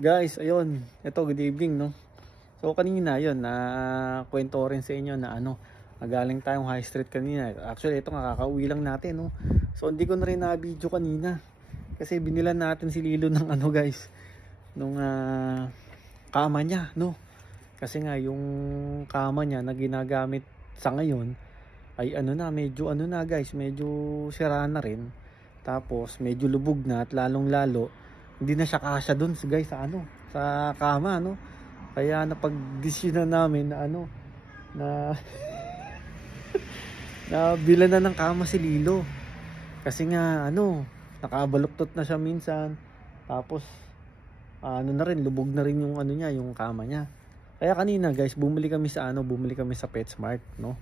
Guys, ayun. Ito, good evening, no? So, kanina, yun, na kwento rin sa inyo na magaling tayong high street kanina. Actually, ito nga, kakauwi lang natin, no? So, hindi ko na rin na-video kanina. Kasi binilan natin si Lilo ng guys. Nung kama niya, no? Kasi nga, yung kama niya na ginagamit sa ngayon, ay medyo guys, medyo sira na rin. Tapos, medyo lubog na at lalong-lalo, hindi na siya kasya dun guys sa kama, no? Kaya napag-decision na namin na na nabila na ng kama si Lilo. Kasi nga nakabaluktot na siya minsan. Tapos na rin, lubog na rin yung niya, yung kama niya. Kaya kanina guys, bumili kami sa PetSmart, no?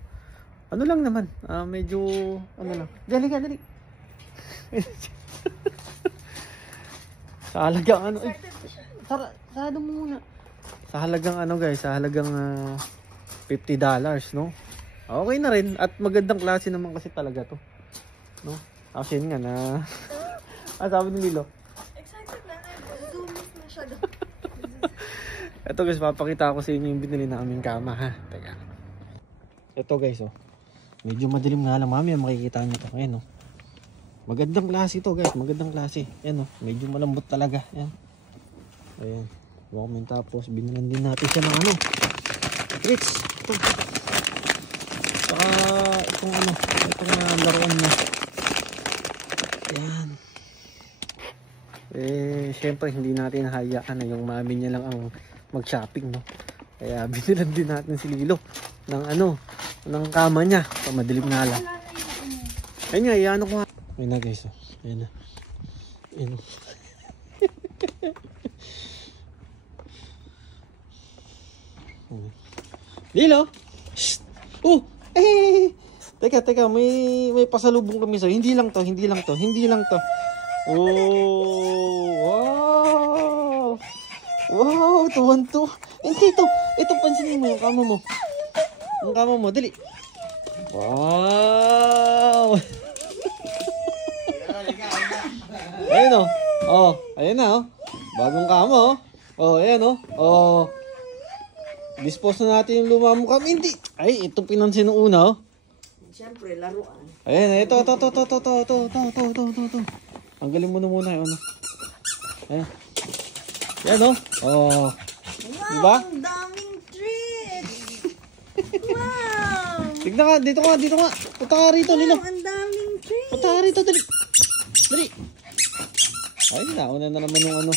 Lang naman, medyo lang. Dali. Sa halagang sarado mo muna. Sa halagang guys, sa halagang $50, no? Okay na rin at magandang klase naman kasi talaga to, no? Kasi yun nga na sabi ni Lilo. Excited na zoom na siya. Ito guys, papakita ko sa inyo yung binili naming kama, ha. Teka. Ito guys, medyo madilim nga lang, mamaya makikita niyo to. Ayan, magandang klase ito guys, magandang klase. Ayan, medyo malambot talaga. Ayan. Ayan. Walkman, tapos binilan din natin siya ng treats. Ito. Saka itong laruan niya. Ayan. Syempre hindi natin hayaan na yung mami niya lang ang mag-shopping, no? Kaya binilan din natin si Lilo ng ng kama niya. So, madilim nga lang. Ayun nga, iyan ko. Ayun na guys, ayun na. Ayun. Lilo! Shhh! Oh! Teka, may pasalubong kami sa'yo. Hindi lang to. Oh! Wow! Wow! Tuwan-tuwa. Hindi ito. Ito, pansinin mo yung kama mo. Ang kama mo, dali. Wow! Ayun ayun na bagong kama ayan dispose na natin yung luma mo kami. Hindi, ay ito pinansin nung una Siyempre, laruan. Ayan, ito. Tanggalin mo na muna yun. Ayan. Ayan wow, diba? ang daming treats. Wow. Tignan ka, dito ka. Punta ka rito, Lilo. Ang daming treats. Punta ka rito, dali. Ay, nauna na naman yung